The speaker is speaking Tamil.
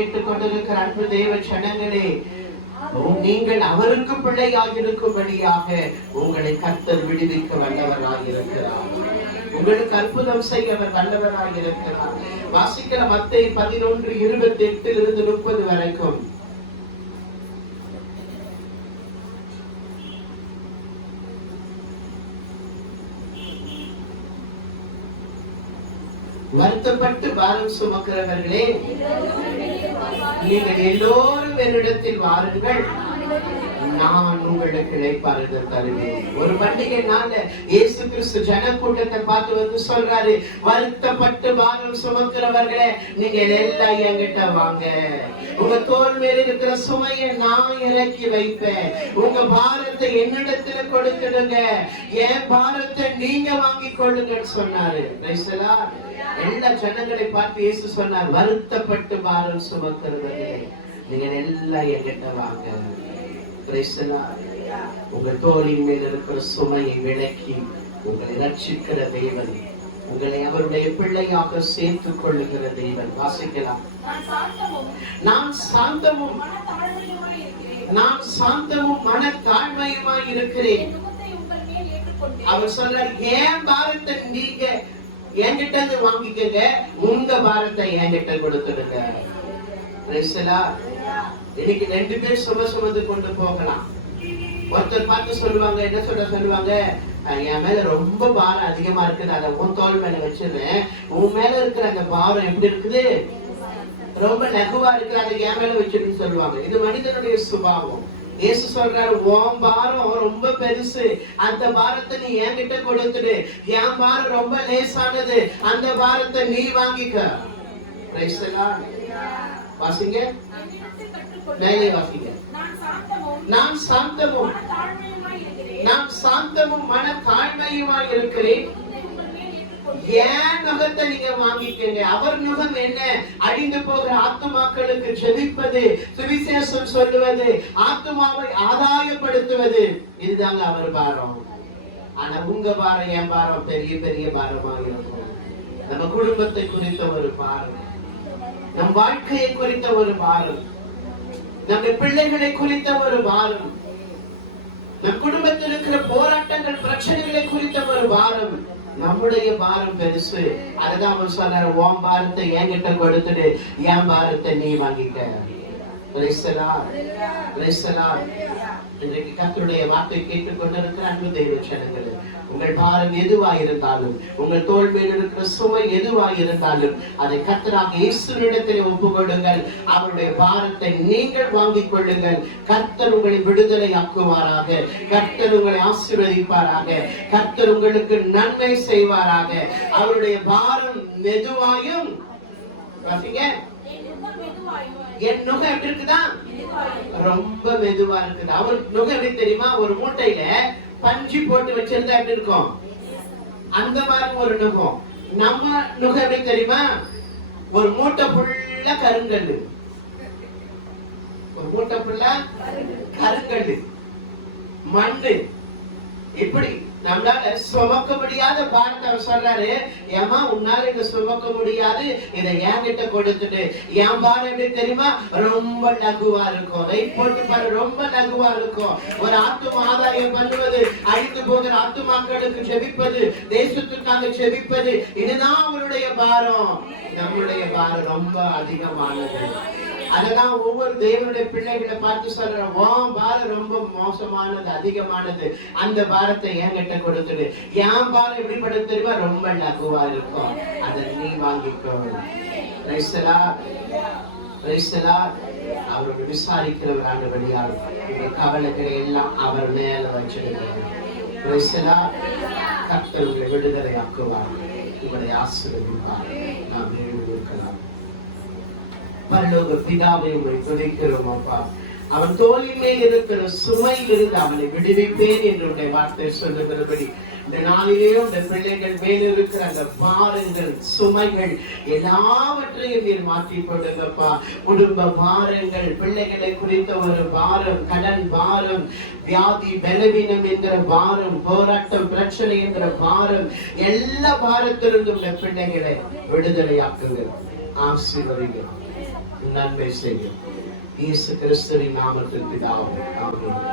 கேட்டுக்கொண்டிருக்கிற அன்பு தேவ ஜனங்களே, நீங்கள் அவருக்கு பிள்ளையாக இருக்கும்படியாக உங்களை கர்த்தர் விடுவிக்க வல்லவராக இருக்கிறார். உங்களுக்கு அற்புதம் செய்ய அவர் வல்லவராக இருக்கிறார். வாசிக்கிற மத்தேயு 11:28-30 வரைக்கும். வருத்தப்பட்டு பாரம் சுமக்கிறவர்களே, நீங்கள் எல்லோரும் என்னிடத்தில் வாருங்கள், நான் உங்களுக்கு இளைப்பாறுதல் தருவேன். ஒரு பண்டிகை நாள்ல இயேசு கிறிஸ்து ஜனக்கூட்டத்தை பார்த்து வந்து சொல்றாரு, வருத்தப்பட்டு பாரம் சுமக்கிறவர்களே, நீங்க எல்லாம் என்கிட்ட வாங்க, உங்க தோல் மேல இருக்கிற சுமையை நான் இறக்கி வைப்பேன், உங்க பாரத்தை என்னிடத்துல கொடுத்துடுங்க, என் பாரத்தை நீங்க வாங்கி கொள்ளுங்கன்னு சொன்னாரு. எல்லா ஜனங்களை பார்த்து இயேசு சொன்னார், வருத்தப்பட்டு பாரம் சுமக்கிறவர்களே, நீங்க எல்லாம் என்கிட்ட வாங்க, உங்க தோளின் மேல் இருக்கிற சுமையை விலக்கி உங்களை ரட்சிக்கிற தேவன், உங்களை அவருடைய பிள்ளையாக சேர்த்துக் கொள்ளுகிற தேவன். வாசிக்கலாம். நான் சாந்தமும் மன தாழ்மையுமாய் இருக்கிறேன். அவர் சொல்றார், என் பாரத்தை நீங்க என்கிட்ட வாங்கிக்கங்க, உங்க பாரத்தை என்கிட்ட கொடுத்துடுங்க. இன்னைக்கு 2 பேர் சுமந்து கொண்டு போகலாம். ஒருத்தர் பார்த்து சொல்லுவாங்க, என்ன சொல்லுவாங்க, என் மேல ரொம்ப பாரம் அதிகமா இருக்குது, அதை உன் தோல் மேல வச்சிருந்தேன், உன் மேல இருக்கிற அந்த பாரம் எப்படி இருக்குது, ரொம்ப லகுவா இருக்குது, அதை என் மேல வச்சிருன்னு சொல்லுவாங்க. இது மனிதனுடைய சுபாவம். இயேசு சொல்றாரு, உன் பாரம் ரொம்ப பெருசு, அந்த பாரத்தை நீ என்கிட்ட கொடுத்துடு, என் பாரம் ரொம்ப லேசானது, அந்த பாரத்தை நீ வாங்கிக்க. வாசிங்க, மேலே வாசிங்க. நான் சாந்தமும் மன தாழ்மையுமாய் இருக்கிறேன், ஏன் நுகத்தை நீங்க வாங்கிக்கங்க. அவர் நுகம் என்ன? அழிந்து போகிற ஆத்துமாக்களுக்கு ஜெபிப்பது, சுவிசேஷம் சொல்லுவது, ஆத்துமாவை ஆதாயப்படுத்துவது, இதுதாங்க அவர் பாரம். ஆனா உங்க பாரம், என் பாரம் பெரிய பெரிய பாரமாக இருக்கும். நம்ம குடும்பத்தை குறித்த ஒரு பாரம், நம் வாழ்க்கையை குறித்த ஒரு பாரம், நம்ம பிள்ளைகளை குறித்த ஒரு பாரம், நம் குடும்பத்தில் இருக்கிற போராட்டங்கள் பிரச்சனைகளை குறித்த ஒரு பாரம். நம்முடைய பாரம் பெருசு. அதுதான் அவர் சொன்னார், உன் பாரத்தை என்கிட்ட கொடுத்துடு, என் பாரத்தை நீ வாங்கிக்க. இன்றைக்கு கர்த்தருடைய வார்த்தை கேட்டுக் கொண்டிருக்கிற அன்பு தெய்வ ஜனங்களே, உங்கள் பாரம் எதுவாக இருந்தாலும், உங்கள் தோள் மேல் இருக்கிற சுமை எதுவாக இருந்தாலும், அதை கர்த்தராக இயேசுவினிடத்தில் ஒப்புக்கொடுங்கள். அவருடைய பாரத்தை நீங்கள் வாங்கிக் கொள்ளுங்கள். கர்த்தர் உங்களை விடுதலை ஆக்குவாராக, கர்த்தர் உங்களை ஆசீர்வதிப்பாராக, கர்த்தர் உங்களுக்கு நன்மை செய்வாராக. அவருடைய பாரம் மெதுவாயும், என் நுகம் எப்படி இருக்குதா, ரொம்ப மெதுவா இருக்குது. அவர் நுகம் எப்படி தெரியுமா, ஒரு மூட்டையில பஞ்சு போட்டு வச்சிருந்தா எப்படி இருக்கும், அந்த மாதிரி ஒரு நுகம். நம்ம நுகம் எப்படி தெரியுமா, ஒரு மூட்டை ஃபுல்லா கருங்கல்லு, ஒரு மூட்டை ஃபுல்லா கருங்கல்லு, மண்ணு. இப்படி நம்மளால சுமக்க முடியாத பாரத்தை அவர் சொல்றாரு, ஏமா உன்னால இதை சுமக்க முடியாது, இதை என்கிட்ட கொடுத்துட்டு. என் பாரம் எப்படி தெரியுமா, ரொம்ப லகுவா இருக்கும். ரைட் போட்டு பாரு, ரொம்ப லகுவா இருக்கும். ஒரு ஆத்தும ஆதாயம் பண்ணுவது, அழிந்து போகிற ஆத்துமாக்களுக்கு ஜெபிப்பது, தேசத்துக்காக ஜெபிப்பது, இதுதான் அவருடைய பாரம். நம்முடைய பாரம் ரொம்ப அதிகமானது. அதெல்லாம் ஒவ்வொரு தேவனுடைய பிள்ளைகளை பார்த்து சொல்ற, உன் பாரம் ரொம்ப மோசமானது, அதிகமானது, அந்த பாரத்தை என்கிட்ட கொடுத்துடு. என் பாரம் எப்படிப்பட்ட தெரியுமா, ரொம்ப லகுவா இருக்கும், அதை நீ வாங்கிக்கோ. அவரோட விசாரிக்கிறவரான வழியால் உங்கள் கவலைகளை எல்லாம் அவர் மேல வச்சிருக்கிறார். கர்த்தர் உங்களை விடுதலை ஆக்குவார், உங்களை ஆசீர்வதிப்பார். நாம் இருக்கலாம். பரலோக பிதாவை உங்களை துதிக்கிறோம் அப்பா. அவன் தோளின் மேல் இருக்கிற சுமையில் இருந்து அவனை விடுவிப்பேன் என்று வார்த்தை சொல்லுகிறபடி, இந்த நாளிலேயும் இந்த பிள்ளைகள் மேல் இருக்கிற அந்த பாரங்கள், சுமைகள் எல்லாவற்றையும் நீர் மாற்றி கொடுங்கப்பா. குடும்ப பாரங்கள், பிள்ளைகளை குறித்த ஒரு பாரம், கடன் பாரம், வியாதி பலவீனம் என்கிற பாரம், போராட்டம் பிரச்சனை என்கிற பாரம், எல்லா பாரத்திலிருந்தும் இந்த பிள்ளைகளை விடுதலையாக்குங்க, ஆசீர்வதிங்க. நன்மை செய்யும். இயேசு கிறிஸ்துவின் நாமத்தில் பிதாவே, ஆமென்.